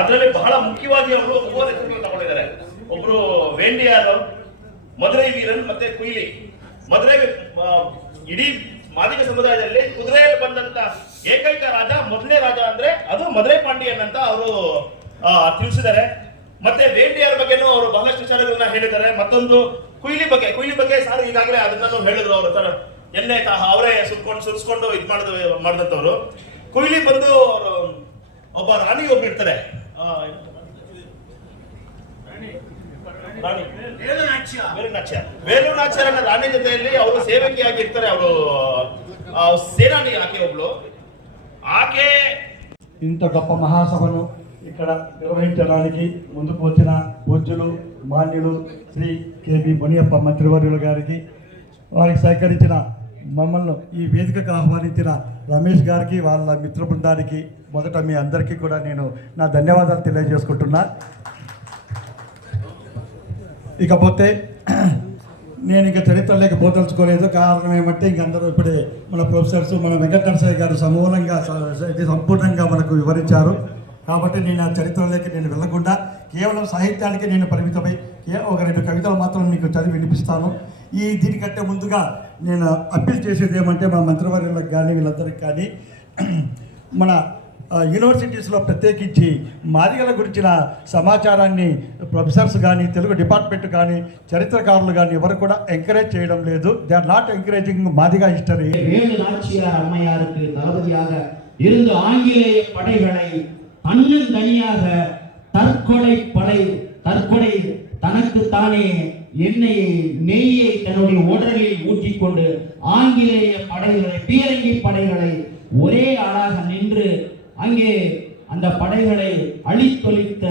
ಅದರಲ್ಲಿ ಬಹಳ ಮುಖ್ಯವಾಗಿ ಅವರು ಮೂವರು ಹೆಸರುಗಳು ತಗೊಂಡಿದ್ದಾರೆ. ಒಬ್ರು ವೇಂಡಿಯಾರ್, ಮಧುರೈ ವೀರನ್ ಮತ್ತೆ ಕುಯ್ಲಿ. ಮಧುರೈ ಇಡೀ ಮಾದಿಗ ಸಮುದಾಯದಲ್ಲಿ ಕುದುರೆಯಲ್ಲಿ ಬಂದಂತ ಏಕೈಕ ರಾಜ, ಮೊದಲನೇ ರಾಜ ಅಂದ್ರೆ ಅದು ಮಧುರೈ ಪಾಂಡಿಯನ್ ಅಂತ ಅವರು ತಿಳಿಸಿದ್ದಾರೆ. ಮತ್ತೆ ವೇಂಡಿಯಾರ್ ಬಗ್ಗೆನೂ ಅವರು ಬಹಳಷ್ಟು ವಿಚಾರಗಳನ್ನ ಹೇಳಿದ್ದಾರೆ. ಮತ್ತೊಂದು ಕುಯ್ಲಿ ಬಗ್ಗೆ ಸಾರ್ ಈಗಾಗಲೇ ಅದನ್ನ ಹೇಳಿದ್ರು. ಅವರು ತರ ಎಣ್ಣೆ ಅವರೇ ಸುರಿಸ್ಕೊಂಡು ಇದು ಮಾಡಿದಂತವ್ರು. ಕುಯ್ಲಿ ಬಂದು ಒಬ್ಬ ರಾಣಿ ಒಬ್ರು ಇರ್ತಾರೆ, ವೇಲುನಾಚ್ಯರ ರಾಣಿ ಜೊತೆಯಲ್ಲಿ ಅವರು ಸೇವಕಿಯಾಗಿ ಇರ್ತಾರೆ. ಅವರು ಸೇನಾನಿ ಆಕೆ ಒಬ್ಳು. ఆకే ఇంత గొప్ప మహాసభను ఇక్కడ నిర్వహించడానికి ముందుకు వచ్చిన పూజ్యులు మాన్యులు శ్రీ కేబి మునియప్ప మంత్రివర్యులు గారికి, వారికి సహకరించిన మమ్మల్ని ఈ వేదికకు ఆహ్వానించిన రమేష్ గారికి, వాళ్ళ మిత్ర బృందానికి మొదట మీ అందరికీ కూడా నేను నా ధన్యవాదాలు తెలియజేసుకుంటున్నా. ఇకపోతే నేను ఇంకా చరిత్రలోకి పోదలుచుకోలేదు. కారణం ఏమంటే ఇంకందరూ ఇప్పుడే మన ప్రొఫెసర్స్, మన వెంకటనరసయ్య గారు సమూలంగా సంపూర్ణంగా మనకు వివరించారు. కాబట్టి నేను ఆ చరిత్రలోకి నేను వెళ్లకుండా కేవలం సాహిత్యానికి నేను పరిమితమై ఒక 2 కవితలు మాత్రం మీకు చదివి వినిపిస్తాను. దీనికంటే ముందుగా నేను అప్పీల్ చేసేది ఏమంటే మా మంత్రివర్యులకు కానీ వీళ్ళందరికీ కానీ, మన యూనివర్సిటీస్లో ప్రత్యేకించి మాదిగల గురించిన సమాచారాన్ని ప్రొఫెసర్స్ కానీ, తెలుగు డిపార్ట్మెంట్ కానీ, చరిత్రకారులు కానీ ఎవరు కూడా ఎంకరేజ్ చేయడం లేదు. They are not encouraging Madiga history. Velu Nachiyar அம்மையாருக்கு தளபதியாக இருந்து ஆங்கிலேய படைகளை தன்னந்தனியாக தற்கொலை தனக்கு தானே எண்ணெயை நெய்யை தன்னுடைய உடலில் ஊற்றிக்கொண்டு ஆங்கிலேய படைகளை, பீரங்கி படைகளை ஒரே ஆளாக நின்று அங்கே அந்த படைகளை அழித்தொழித்த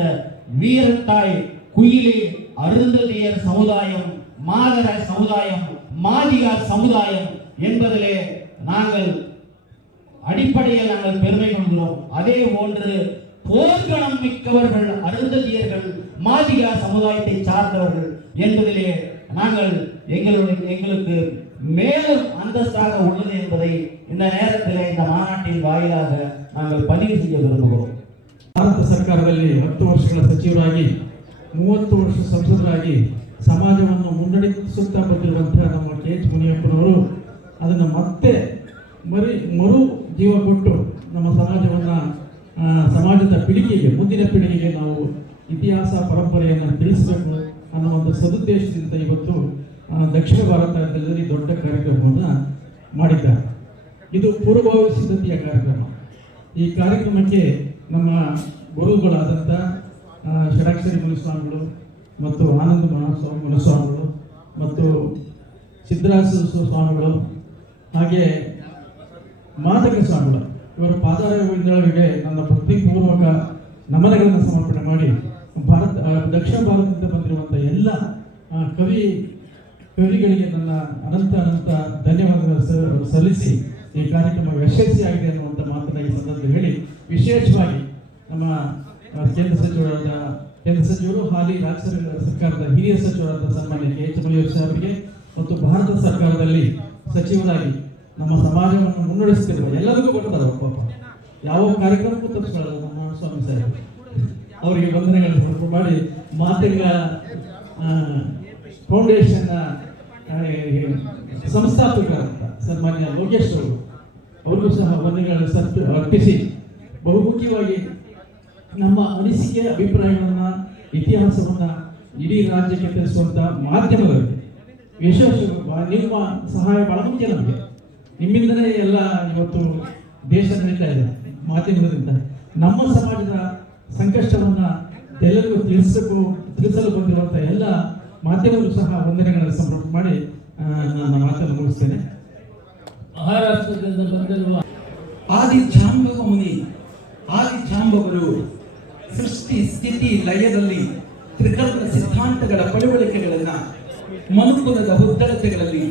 வீரத்தாய் குயிலி அருந்ததியர் சமுதாயம், மாதர சமுதாயம், மாதிகார் சமுதாயம் என்பதிலே நாங்கள் அடிப்படையில் நாங்கள் பெருமை கொள்கிறோம். அதே போன்று போர்க்களம் மிக்கவர்கள் அருந்ததியர்கள், மாதிகார் சமுதாயத்தை சார்ந்தவர்கள் என்பதிலே நாங்கள் எங்களுக்கு மேலும் அந்தஸ்தாக உள்ளது என்பதை இந்த நேரத்தில் இந்த மாநாட்டின் வாயிலாக நாங்கள் பதிவு செய்ய விரும்புகிறோம். ಭಾರತ ಸರ್ಕಾರದಲ್ಲಿ 10 ವರ್ಷಗಳ ಸಚಿವರಾಗಿ 30 ವರ್ಷ ಸಂಸದರಾಗಿ ಸಮಾಜವನ್ನು ಮುನ್ನಡೆಸುತ್ತಾ ಬಂದಿರುವಂತಹ ನಮ್ಮ KH ಮುನಿಯಪ್ಪನವರು ಅದನ್ನು ಮತ್ತೆ ಮರು ಜೀವ ಕೊಟ್ಟು ನಮ್ಮ ಸಮಾಜದ ಪೀಳಿಗೆಗೆ, ಮುಂದಿನ ಪೀಳಿಗೆಗೆ ನಾವು ಇತಿಹಾಸ ಪರಂಪರೆಯನ್ನು ತಿಳಿಸಬೇಕು ಅನ್ನೋ ಒಂದು ಸದುದ್ದೇಶದಿಂದ ಇವತ್ತು ದಕ್ಷಿಣ ಭಾರತದಲ್ಲಿ ದೊಡ್ಡ ಕಾರ್ಯಕ್ರಮವನ್ನು ಮಾಡಿದ್ದಾರೆ. ಇದು ಪೂರ್ವಭಾವಿ ಸಿದ್ಧತೆಯ ಕಾರ್ಯಕ್ರಮ. ಈ ಕಾರ್ಯಕ್ರಮಕ್ಕೆ ನಮ್ಮ ಗುರುಗಳಾದಂಥ ಷಡಾಕ್ಷರಿ ಮುನಿಸ್ವಾಮಿಗಳು ಮತ್ತು ಆನಂದ ಮುನಿಸ್ವಾಮಿಗಳು ಮತ್ತು ಸಿದ್ದರಾಜ ಸ್ವಾಮಿಗಳು, ಹಾಗೆ ಮಾದಕ ಸ್ವಾಮಿಗಳು, ಇವರ ಪಾದಾರವಿಂದಗಳಿಗೆ ನನ್ನ ಭಕ್ತಿಪೂರ್ವಕ ನಮನಗಳನ್ನು ಸಮರ್ಪಣೆ ಮಾಡಿ ದಕ್ಷಿಣ ಭಾರತದಿಂದ ಬಂದಿರುವಂಥ ಎಲ್ಲ ಕವಿಗಳಿಗೆ ನನ್ನ ಅನಂತ ಧನ್ಯವಾದಗಳು ಸಲ್ಲಿಸಿ ಈ ಕಾರ್ಯಕ್ರಮ ಯಶಸ್ವಿಯಾಗಿದೆ ಅನ್ನುವಂಥ ಮಾತನ್ನ ಈ ಸಂದರ್ಭದಲ್ಲಿ ಹೇಳಿ, ವಿಶೇಷವಾಗಿ ನಮ್ಮ ಕೇಂದ್ರ ಸಚಿವರು ಹಾಲಿ ರಾಜ್ಯ ಸರ್ಕಾರದ ಹಿರಿಯ ಸಚಿವರಾದ ಸನ್ಮಾನ್ಯ KH ಮುನಿಯಪ್ಪ ಅವರಿಗೆ ಮತ್ತು ಭಾರತ ಸರ್ಕಾರದಲ್ಲಿ ಸಚಿವರಾಗಿ ನಮ್ಮ ಸಮಾಜವನ್ನು ಮುನ್ನಡೆಸುತ್ತಿರುವ ಎಲ್ಲರಿಗೂ ಗೊತ್ತಾರ ಪಾಪ, ಯಾವ ಕಾರ್ಯಕ್ರಮಕ್ಕೂ ತಪ್ಪಿಕೊಳ್ಳಲ್ಲ ನಮ್ಮ ಸ್ವಾಮಿ ಸಾಹೇಬ್ ಅವರಿಗೆ ವಂದನೆಗಳನ್ನು ಸಮರ್ಪಣೆ ಮಾಡಿ, ಮಾತಿಗಳ ಫೌಂಡೇಶನ್ ಸಂಸ್ಥಾಪಕರಾದಂಥ ಸನ್ಮಾನ್ಯ ಲೋಕೇಶ್ ಅವರು ಅವ್ರಿಗೂ ಸಹ ವಂದನೆಗಳನ್ನು ಅರ್ಪಿಸಿ, ಬಹುಮುಖ್ಯವಾಗಿ ನಮ್ಮ ಅನಿಸಿಕೆ ಅಭಿಪ್ರಾಯಗಳನ್ನು, ಇತಿಹಾಸವನ್ನು ಇಡೀ ರಾಜ್ಯಕ್ಕೆ ತಿಳಿಸುವಂಥ ಮಾಧ್ಯಮಗಳಿಗೆ ವಿಶೇಷ ನಿಮ್ಮ ಸಹಾಯ ಬಹಳ ಮುಖ್ಯ. ನಮಗೆ ನಿಮ್ಮಿಂದಲೇ ಎಲ್ಲ ಇವತ್ತು ದೇಶ ನಡೀತಾ ಇದೆ. ಮಾಧ್ಯಮದಿಂದ ನಮ್ಮ ಸಮಾಜದ ಸಂಕಷ್ಟವನ್ನು ಎಲ್ಲರಿಗೂ ತಿಳಿಸಲು ಬಂದಿರುವಂಥ ಎಲ್ಲ ಮಾಧ್ಯಮಗಳು ಸಹ ವಂದನೆಗಳನ್ನು ಸಮರ್ಪಣೆ ಮಾಡಿ ನನ್ನ ಮಾತನ್ನು ಮುಗಿಸ್ತೇನೆ. ಮಹಾರಾಷ್ಟ್ರದಿಂದ ಬಂದಿರುವ ಆದಿಜಾಂಬವರು ಸೃಷ್ಟಿ ಸ್ಥಿತಿ ಲಯದಲ್ಲಿ ತ್ರಿಕರ್ಣ ಸಿದ್ಧಾಂತಗಳ ಪಳವಳಿಕೆಗಳನ್ನು, ಮನುಕುಲದ ಹುದ್ದಳತೆಗಳಲ್ಲಿ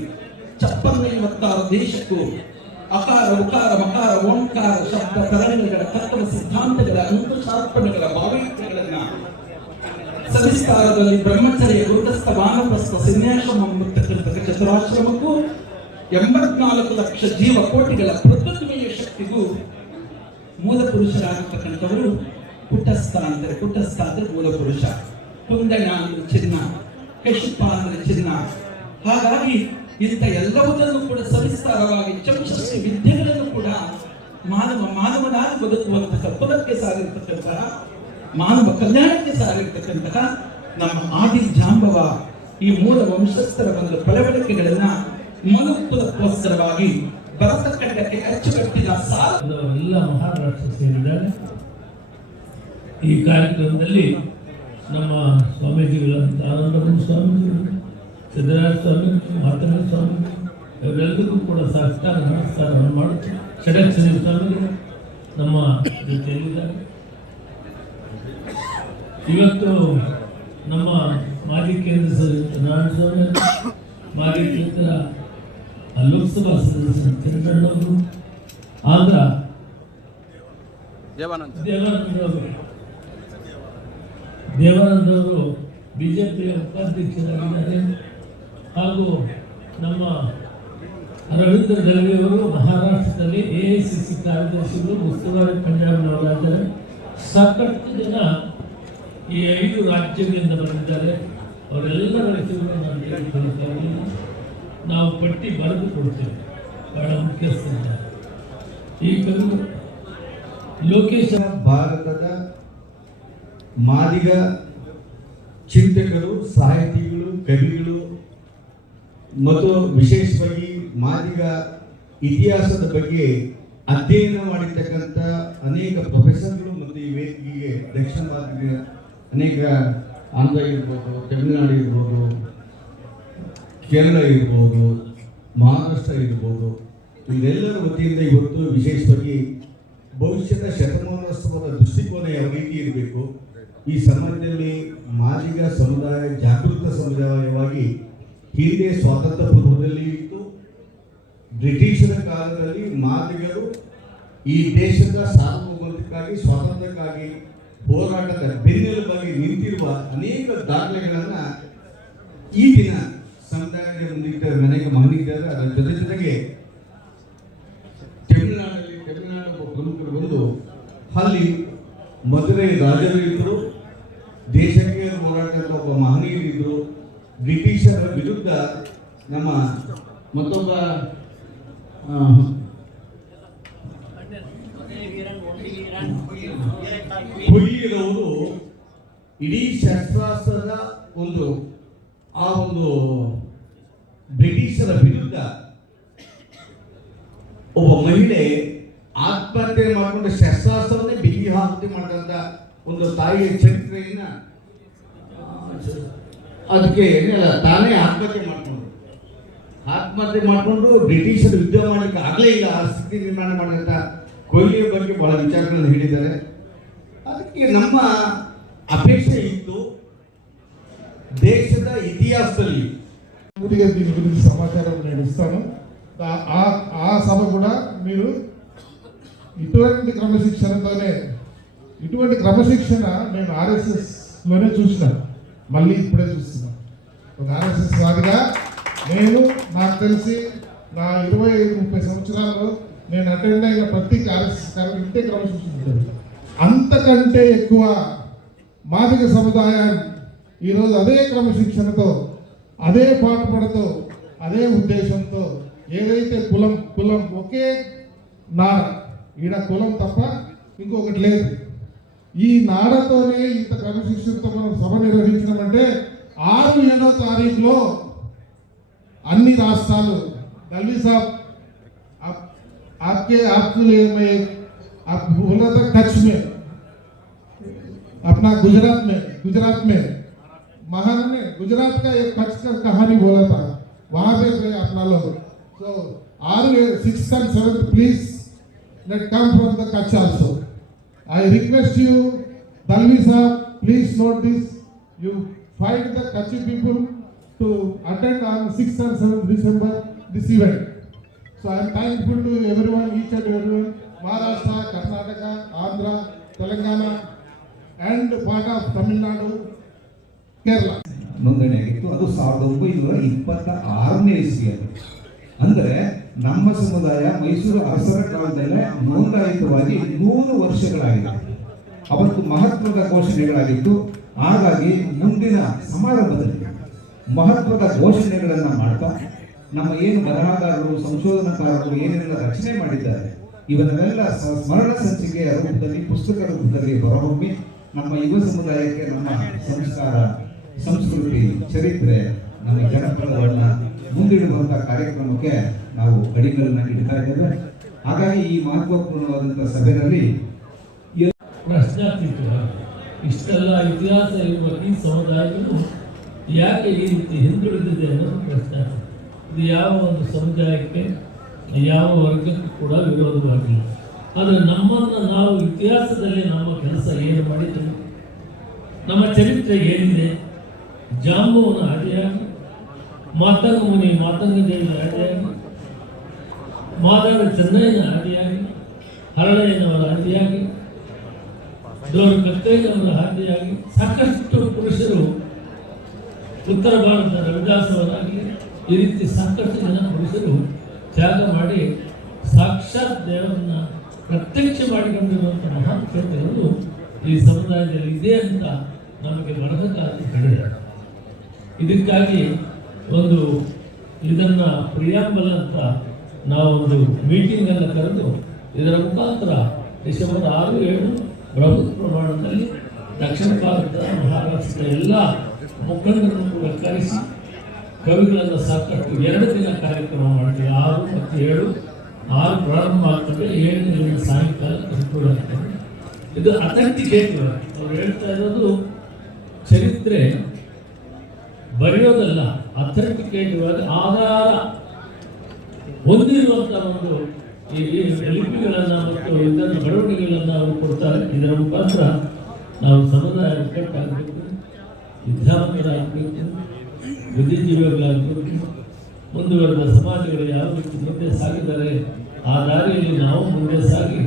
56 ದೇಶಕ್ಕೂ ಅಕಾರ ಉಕಾರ ಮಕಾರ ಓಂಕಾರ ಶಬ್ದ ತರಂಗಗಳ ತತ್ವ ಸಿದ್ಧಾಂತಗಳ ಅಂಕುಶಾರ್ಪಣೆಗಳ ಭಾವಯುಕ್ತಗಳನ್ನ ಸವಿಸ್ತಾರದಲ್ಲಿ ಬ್ರಹ್ಮಚರ್ಯ ವೃತಸ್ಥ ವಾನಪ್ರಸ್ಥ ಸನ್ಯಾಶ್ರಮ ಚತುರಾಶ್ರಮಕ್ಕೂ 84 ಲಕ್ಷ ಜೀವಕೋಟಿಗಳ ಪ್ರಕೃತಿಯ ಶಕ್ತಿಗೂ ಮೂಲ ಪುರುಷರಾಗಿರ್ತಕ್ಕಂಥವರು ಕುಟಸ್ಥ ಅಂದ್ರೆ ಮೂಲ ಪುರುಷ, ಕುಂದಣ ಅಂದ್ರೆ ಚಿನ್ನ, ಕಶಿಪ ಅಂದ್ರೆ ಚಿನ್ನ. ಹಾಗಾಗಿ ಇಂಥ ಎಲ್ಲವುದನ್ನು ಕೂಡ ಸವಿಸ್ತಾರವಾಗಿ ಚಮಚಸ್ವಿ ವಿದ್ಯೆಗಳನ್ನು ಕೂಡ ಮಾನವನಾಗಿ ಬದುಕುವಂತಹ ಕುಲಕ್ಕೆ ಸಾರಿರ್ತಕ್ಕಂತಹ, ಮಾನವ ಕಲ್ಯಾಣಕ್ಕೆ ಸಾರಿರ್ತಕ್ಕಂತಹ ನಮ್ಮ ಆದಿ ಜಾಂಬವ ಈ ಮೂಲ ವಂಶಸ್ಥರ ಒಂದು ಪಳವಳಿಕೆಗಳನ್ನ ಮನುಕುಲಕ್ಕೋಸ್ಕರವಾಗಿ ಭರತಖಂಡಕ್ಕೆ ಅಚ್ಚುಕಟ್ಟಿದ ಎಲ್ಲ ಮಹಾರಾಷ್ಟ್ರ ಸೇರಿದ್ದಾರೆ. ಈ ಕಾರ್ಯಕ್ರಮದಲ್ಲಿ ನಮ್ಮ ಸ್ವಾಮೀಜಿಗಳಂತ ಆನಂದಮಠ ಸ್ವಾಮೀಜಿಗಳು, ಸಿದ್ದರಾಜ ಸ್ವಾಮೀಜಿ, ಮಾತಂಗ ಸ್ವಾಮೀಜಿ ಇವರೆಲ್ಲರಿಗೂ ಕೂಡ ಸಾಷ್ಟಾಂಗ ನಮಸ್ಕಾರವನ್ನು ಮಾಡುತ್ತಾರೆ. ಷಡಕ್ಷರಿ ಸ್ವಾಮಿಗಳು ನಮ್ಮ ಜೊತೆಯಲ್ಲಿದ್ದಾರೆ. ಇವತ್ತು ನಮ್ಮ ಮಾಜಿ ಕೇಂದ್ರ ಸದಸ್ಯ ನಾರಾಯಣ ಸ್ವಾಮಿ, ಮಾಜಿ ಕೇಂದ್ರ ಲೋಕಸಭಾ ಸದಸ್ಯ ಚಂದ್ರಣ್ಣವರು, ಆಂಧ್ರ ದೇವಾನಂದವರು ಬಿಜೆಪಿಯ ಉಪಾಧ್ಯಕ್ಷರಾಗಿದ್ದಾರೆ. ಹಾಗೂ ನಮ್ಮ ರವೀಂದ್ರ ದಳವಿಯವರು ಮಹಾರಾಷ್ಟ್ರದಲ್ಲಿ AICC ಕಾರ್ಯದರ್ಶಿಗಳು, ಉಸ್ತುವಾರಿ ಪಂಜಾಬ್ನವರಾಗಿದ್ದಾರೆ. ಸಾಕಷ್ಟು ಜನ ಈ 5 ರಾಜ್ಯಗಳಿಂದ ಬಂದಿದ್ದಾರೆ. ಅವರೆಲ್ಲರ ಹೆಸರುಗಳು ನಾನು ಹೇಳಿಕೊಳ್ಳುತ್ತೇನೆ. ನಾವು ಪಟ್ಟಿ ಬರೆದು ಕೊಡ್ತೇವೆ. ಬಹಳ ಮುಖ್ಯಸ್ಥರಿದ್ದಾರೆ. ಈ ಕವಿ ಲೋಕೇಶ ಭಾರತದ ಮಾದಿಗ ಚಿಂತಕರು, ಸಾಹಿತಿಗಳು, ಕವಿಗಳು ಮತ್ತು ವಿಶೇಷವಾಗಿ ಮಾದಿಗ ಇತಿಹಾಸದ ಬಗ್ಗೆ ಅಧ್ಯಯನ ಮಾಡಿರ್ತಕ್ಕಂಥ ಅನೇಕ ಪ್ರೊಫೆಸರ್ಗಳು ಮತ್ತು ಈ ವೇದಿಕೆಗೆ ದಕ್ಷಿಣ ಭಾರತದ ಅನೇಕ ಆಂಧ್ರ ಇರ್ಬೋದು, ತಮಿಳುನಾಡು ಇರ್ಬೋದು, ಕೇರಳ ಇರ್ಬೋದು, ಮಹಾರಾಷ್ಟ್ರ ಇರ್ಬೋದು, ಇದೆಲ್ಲರ ವತಿಯಿಂದ ಇವತ್ತು ವಿಶೇಷವಾಗಿ ಭವಿಷ್ಯದ ಶತಮಾನೋತ್ಸವದ ದೃಷ್ಟಿಕೋನ ಯಾವ ರೀತಿ ಇರಬೇಕು, ಈ ಸಮಾಜದಲ್ಲಿ ಮಾದಿಗ ಸಮುದಾಯ ಜಾಗೃತ ಸಮುದಾಯವಾಗಿ ಹಿಂದೆ ಸ್ವಾತಂತ್ರ್ಯ ಪೂರ್ವದಲ್ಲಿ ಇತ್ತು. ಬ್ರಿಟಿಷರ ಕಾಲದಲ್ಲಿ ಮಾದಿಗರು ಈ ದೇಶದ ಸಾರ್ವಭೌಮತ್ವಕ್ಕಾಗಿ, ಸ್ವಾತಂತ್ರ್ಯಕ್ಕಾಗಿ ಹೋರಾಟದ ಬೆನ್ನೆಲುಬಾಗಿ ನಿಂತಿರುವ ಅನೇಕ ದಾಖಲೆಗಳನ್ನು ಈ ದಿನ ಸಮುದಾಯದ ಮುಂದಿಟ್ಟ ಮನೆಗೆ ಮಹನಿದ್ದಾರೆ. ಅದರ ಜೊತೆಗೆ ತಮಿಳುನಾಡು ಪ್ರಮುಖರು ಬಂದು ಅಲ್ಲಿ ಮಧುರೈ ರಾಜರು ಇದ್ದರು, ದೇಶಕ್ಕೆ ಹೋರಾಟದ ಒಬ್ಬ ಮಹನೀಯರಿದ್ದರು. ಬ್ರಿಟಿಷರ ವಿರುದ್ಧ ನಮ್ಮ ಮತ್ತೊಬ್ಬ ಕೊಯ್ಲಿರವರು ಇಡೀ ಶಸ್ತ್ರಾಸ್ತ್ರದ ಒಂದು ಬ್ರಿಟಿಷರ ವಿರುದ್ಧ ಒಬ್ಬ ಮಹಿಳೆ ಆತ್ಮಹತ್ಯೆ ಮಾಡಿಕೊಂಡು ಶಸ್ತ್ರಾಸ್ತ್ರವನ್ನೇ ಬಿಗಿ ಆಹುತಿ ಮಾಡಿದಂತ ಒಂದು ತಾಯಿಯ ಚರಿತ್ರೆಯನ್ನ ಅದಕ್ಕೆ ತಾನೇ ಆತ್ಮಹತ್ಯೆ ಮಾಡಿಕೊಂಡು ಬ್ರಿಟಿಷರ ಯುದ್ಧ ಮಾಡಲಿಕ್ಕೆ ಆಗಲೇ ಇಲ್ಲ ಆ ಸ್ಥಿತಿ ನಿರ್ಮಾಣ ಮಾಡಿದಂತ ಕೊಹ್ಲಿಯ ಬಗ್ಗೆ ಬಹಳ ವಿಚಾರಗಳನ್ನು ಹೇಳಿದ್ದಾರೆ. ಅದಕ್ಕೆ ನಮ್ಮ ಅಪೇಕ್ಷೆ ಇತ್ತು దేశದ ఇతిహాసದಲ್ಲಿ పూర్తిగా దీని గురించి సమాచారం నేను ఇస్తాను. ఆ సభ కూడా మీరు ఇటువంటి క్రమశిక్షణ నేను ఆర్ఎస్ఎస్లోనే చూసినాను, మళ్ళీ ఇప్పుడే చూస్తున్నాను. ఒక ఆర్ఎస్ఎస్ వాదిగా నేను నాకు తెలిసి నా 25-30 సంవత్సరాల్లో నేను అటెండ్ అయిన ప్రతి ఆర్ఎస్ఎస్ ఇంతే క్రమశిక్షణ ఉంటుంది. అంతకంటే ఎక్కువ మాదిగ సముదాయాన్ని ఈరోజు అదే క్రమశిక్షణతో, అదే పాటుపడతో, అదే ఉద్దేశంతో ఏదైతే కులం ఒకే నాడ, ఈడ కులం తప్ప ఇంకొకటి లేదు. ఈ నాడతోనే ఇంత క్రమశిక్షణతో మనం సభ నిర్వహించడమంటే 6-7వ తారీఖులో అన్ని రాష్ట్రాలు దల్వి సాబ్ आपके लिए मैं आप बोला था कच्छ में, अपना गुजरात में महाराज ने गुजरात का एक कच्छ का कहानी बोला था, वहां पे गए अपना लोग. So 6th and 7th please let come from the Kutch also. I request you, Dalvi sir, please note this. You find the Kutchi people to attend on 6th and 7th December this event. So I am thankful to everyone, each and everyone, Maharashtra, Karnataka, Andhra, Telangana, and part of Tamil Nadu, Kerala. ನೋಂದಣಿಯಾಗಿತ್ತು. ಅದು 1926ನೇ ಇಸ್ವಿಯಲ್ಲಿ. ಅಂದರೆ ನಮ್ಮ ಸಮುದಾಯ ಮೈಸೂರು ಅರಸರ ಕಾಲದಲ್ಲೇ ನೋಂದಾಯಿತವಾಗಿ 100 ವರ್ಷಗಳಾಗಿದೆ. ಅವತ್ತು ಮಹತ್ವದ ಘೋಷಣೆಗಳಾಗಿತ್ತು. ಹಾಗಾಗಿ ಮುಂದಿನ ಸಮಾರಂಭದಲ್ಲಿ ಮಹತ್ವದ ಘೋಷಣೆಗಳನ್ನು ಮಾಡ್ತಾ ನಮ್ಮ ಏನು ಬರಹಗಾರರು ಸಂಶೋಧನಾಕಾರರು ಏನೆಲ್ಲ ರಚನೆ ಮಾಡಿದ್ದಾರೆ ಇವನ್ನೆಲ್ಲ ಸ್ಮರಣ ಸಂಚಿಕೆಯ ರೂಪದಲ್ಲಿ ಪುಸ್ತಕ ರೂಪದಲ್ಲಿ ಹೊರಹೊಮ್ಮಿ ನಮ್ಮ ಯುವ ಸಮುದಾಯಕ್ಕೆ ನಮ್ಮ ಸಂಸ್ಕಾರ, ಸಂಸ್ಕೃತಿ, ಚರಿತ್ರೆ, ನಮ್ಮ ಜನಪದವನ್ನು ಮುಂದಿಡುವಂತಹ ಕಾರ್ಯಕ್ರಮಕ್ಕೆ ನಾವು ಅಡಿಗಲನ್ನು ಇಡ್ತಾ ಇದ್ದೇವೆ. ಹಾಗಾಗಿ ಈ ಮಹತ್ವಪೂರ್ಣವಾದಂತಹ ಸಭೆಯಲ್ಲಿ ಪ್ರಶ್ನಾತೀತ ಇಷ್ಟೆಲ್ಲ ಇತಿಹಾಸ ಇರುವ ಈ ಸಮುದಾಯಗಳು ಯಾಕೆ ಈ ರೀತಿ ಹಿಂದುಳಿದಿದೆ ಅನ್ನೋದು ಪ್ರಶ್ನಾತೀತ. ಇದು ಯಾವ ಒಂದು ಸಮುದಾಯಕ್ಕೆ ಯಾವ ವರ್ಗಕ್ಕೂ ಕೂಡ ವಿರೋಧವಾಗಿಲ್ಲ. ಆದರೆ ನಮ್ಮನ್ನು ನಾವು ಇತಿಹಾಸದಲ್ಲಿ ನಮ್ಮ ಕೆಲಸ ಏನು ಮಾಡಿದ್ದೇವೆ, ನಮ್ಮ ಚರಿತ್ರೆ ಏನಿದೆ, ಜಾಂಬುವನ ಆದಿಯಾಗಿ, ಮಾತಂಗ ಮುನಿ ಮಾತಂಗ ದೇವಿಯ ಆದಿಯಾಗಿ, ಮಾದಾರ ಚೆನ್ನಯ್ಯನ ಆದಿಯಾಗಿ, ಹರಳಯ್ಯನವರ ಆದಿಯಾಗಿ, ಡೋರ್ ಕತ್ತಯ್ಯನವರ ಆದಿಯಾಗಿ ಸಾಕಷ್ಟು ಪುರುಷರು ಉತ್ತರ ಭಾರತದ ರವಿದಾಸವರಾಗಿ ಈ ರೀತಿ ಸಾಕಷ್ಟು ಜನ ಪುರುಷರು ತ್ಯಾಗ ಮಾಡಿ ಸಾಕ್ಷಾತ್ ದೇವರನ್ನ ಪ್ರತ್ಯಕ್ಷ ಮಾಡಿಕೊಂಡಿರುವಂಥ ಮಹಾನ್ ಕ್ಷೇತ್ರಗಳು ಈ ಸಮುದಾಯದಲ್ಲಿ ಇದೆ ಅಂತ ನಮಗೆ ಬರಹಗಾರರು ಹೇಳಿದ್ದಾರೆ. ಇದಕ್ಕಾಗಿ ಒಂದು ಇದನ್ನ ಪ್ರಿಯಾಂಬಲ ಅಂತ ನಾವು ಒಂದು ಮೀಟಿಂಗ್ ಅನ್ನು ಕರೆದು ಇದರ ಮುಖಾಂತರ ಡಿಸೆಂಬರ್ 6, 7 ಬೃಹತ್ ಪ್ರಮಾಣದಲ್ಲಿ ದಕ್ಷಿಣ ಭಾರತ, ಮಹಾರಾಷ್ಟ್ರದ ಎಲ್ಲ ಮುಖಂಡರನ್ನು ಕೂಡ ಕರೆಸಿ ಕವಿಗಳನ್ನು ಸಾಕಷ್ಟು 2 ದಿನ ಕಾರ್ಯಕ್ರಮ ಮಾಡ್ತೀವಿ. 6 ಮತ್ತು 7, 6 ಪ್ರಾರಂಭ ಆಗ್ತದೆ, 7ನೇ ದಿನ ಸಾಯಂಕಾಲ ಕಂಟ್ರೋಲ್ ಆಗ್ತದೆ. ಇದು ಅಥೆಂಟಿಕೇಟ್. ಅವ್ರು ಹೇಳ್ತಾ ಇರೋದು ಚರಿತ್ರೆ ಬರೆಯೋದಲ್ಲ, ಅಥೆಂಟಿಕೇಟ್ ಆಧಾರ ಹೊಂದಿರುವಂಥ ಒಂದು ಈ ಲಿಪಿಗಳನ್ನು ಮತ್ತು ಇದನ್ನು ಬರವಣಿಗೆಗಳನ್ನು ಅವರು ಕೊಡ್ತಾರೆ. ಇದರ ಮುಖಾಂತರ ನಾವು ಸಮುದಾಯ ಒಗ್ಗಟ್ಟಾಗಬೇಕು, ವಿದ್ಯಾವಂತರಾಗಬೇಕು, ಬುದ್ಧಿಜೀವಿಗಳಾಗಬೇಕು, ಮುಂದುವರೆದ ಸಮಾಜಗಳು ಯಾವ ರೀತಿ ಮುಂದೆ ಸಾಗಿದ್ದಾರೆ ಆ ದಾರಿಯಲ್ಲಿ ನಾವು ಮುಂದೆ ಸಾಗಿ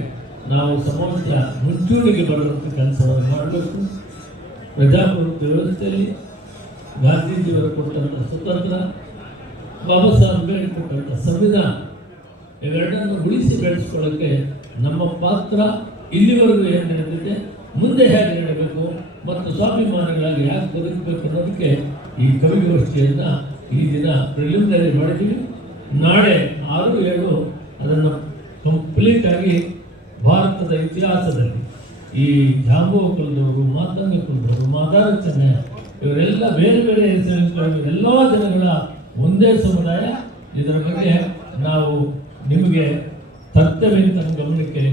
ನಾವು ಸಮಾಜ ಮುಂಚೂಣಿಗೆ ಬರುವಂಥ ಕೆಲಸವನ್ನು ಮಾಡಬೇಕು. ಪ್ರಜಾಪ್ರಭುತ್ವ ವ್ಯವಸ್ಥೆಯಲ್ಲಿ ಗಾಂಧೀಜಿಯವರು ಕೊಟ್ಟಂಥ ಸ್ವತಂತ್ರ, ಬಾಬಾ ಸಾಹೇಬ್ ಅಂಬೇಡ್ಕರ್ ಕೊಟ್ಟಂಥ ಸಂವಿಧಾನ ಇವೆರಡನ್ನು ಉಳಿಸಿ ಬೆಳೆಸ್ಕೊಳ್ಳೋಕ್ಕೆ ನಮ್ಮ ಪಾತ್ರ ಇಲ್ಲಿವರೆಗೂ ಏನು ನಡೆದಿದೆ, ಮುಂದೆ ಹೇಗೆ ನಡೆಯಬೇಕು ಮತ್ತು ಸ್ವಾಭಿಮಾನಿಗಳಾಗಿ ಯಾಕೆ ಬದುಕಬೇಕು ಅನ್ನೋದಕ್ಕೆ ಈ ಕವಿಗೋಷ್ಠಿಯನ್ನು ಈ ದಿನ ಪ್ರಿಲಿಮಿನರಿ ಮಾಡಿದ್ದೀವಿ. ನಾಳೆ 6, 7 ಅದನ್ನು ಕಂಪ್ಲೀಟಾಗಿ ಭಾರತದ ಇತಿಹಾಸದಲ್ಲಿ ಈ ಜಾಂಬವ ಕುಲದವರು, ಮಾತಂಗ ಕುಲದವರು, ಮಾದಾರ ಚೆನ್ನಯ್ಯ ಇವರೆಲ್ಲ ಬೇರೆ ಬೇರೆ ಹೆಸರುಗಳು ಎಲ್ಲ ಜನಗಳ ಒಂದೇ ಸಮುದಾಯ. ಇದರ ಬಗ್ಗೆ ನಾವು ನಿಮಗೆ ತರ್ತೇವೆ ಅಂತ ಗಮನಕ್ಕೆ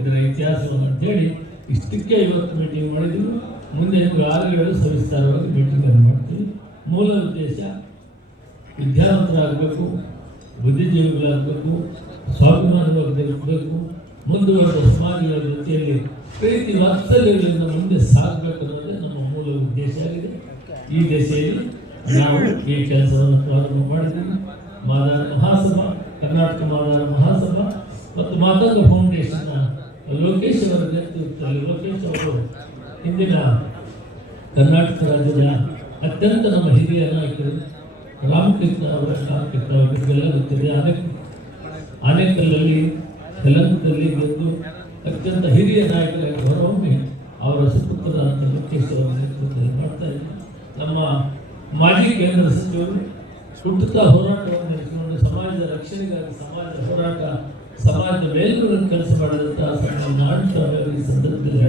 ಇದರ ಇತಿಹಾಸವನ್ನು ಅಂತೇಳಿ ಇಷ್ಟಕ್ಕೆ ಇವತ್ತು ಮೀಟಿಂಗ್ ಮಾಡಿದ್ದೀವಿ. ಮುಂದೆ ನಿಮಗೆ 6, 7 ಸವಿಸ್ತಾರವಾಗಿ ಮೀಟಿಂಗನ್ನು ಮಾಡ್ತೀವಿ. ಮೂಲ ಉದ್ದೇಶ ವಿದ್ಯಾವಂತರಾಗಬೇಕು, ಬುದ್ಧಿಜೀವಿಗಳಾಗಬೇಕು, ಸ್ವಾಭಿಮಾನವಾಗಬೇಕು, ಮುಂದುವರೆದ ಸಮಾಜಗಳ ಜೊತೆಯಲ್ಲಿ ಪ್ರೀತಿ ವಾತ್ಸಲ್ಯಗಳಿಂದ ಮುಂದೆ ಸಾಗಬೇಕು ಅನ್ನೋದೇ ನಮ್ಮ ಮೂಲ ಉದ್ದೇಶ ಆಗಿದೆ. ಈ ದಿಸೆಯಲ್ಲಿ ನಾವು ಈ ಕೆಲಸವನ್ನು ಪ್ರಾರಂಭ ಮಾಡಿದ್ದೀವಿ. ಮಾದಾರ ಮಹಾಸಭಾ, ಕರ್ನಾಟಕ ಮಾದಾರ ಮಹಾಸಭಾ ಮತ್ತು ಮಾತಾಂಗ ಫೌಂಡೇಶನ್ನ ಲೋಕೇಶ್ ಅವರ ನೇತೃತ್ವದಲ್ಲಿ, ಲೋಕೇಶ್ ಅವರು ಹಿಂದಿನ ಕರ್ನಾಟಕ ರಾಜ್ಯದ ಅತ್ಯಂತ ನಮ್ಮ ಹಿರಿಯ ನಾಯಕರು, ರಾಮಕೃಷ್ಣ ಅವರ ನಿಮಗೆಲ್ಲ ಗೊತ್ತಿದೆ. ಆನೇಕಲ್ಲಲ್ಲಿ ಯಲಹಂಕದಲ್ಲಿ ಗೆದ್ದು ಅತ್ಯಂತ ಹಿರಿಯ ನಾಯಕರಾಗಿ ಹೊರಹೊಮ್ಮಿ ಅವರ ಸುಪುತ್ರ ಅಂತ ಲೋಕೇಶ್ ಅವರ ನೇತೃತ್ವದಲ್ಲಿ ಮಾಡ್ತಾ ಇದ್ದಾರೆ. ನಮ್ಮ ಮಾಜಿ ಕೇಂದ್ರ ಸಚಿವರು ಹುಟ್ಟುತ್ತಾ ಹೋರಾಟವನ್ನು ನಡೆಸಿಕೊಂಡು ಸಮಾಜದ ರಕ್ಷಣೆಗಾಗಿ ಸಮಾಜದ ಹೋರಾಟ, ಸಮಾಜದ ಮೇಲ್ನೂರನ್ನು ಕೆಲಸ ಮಾಡಿದಂಥ ಆಡಳಿತ ಈ ಸಂದರ್ಭದಲ್ಲಿ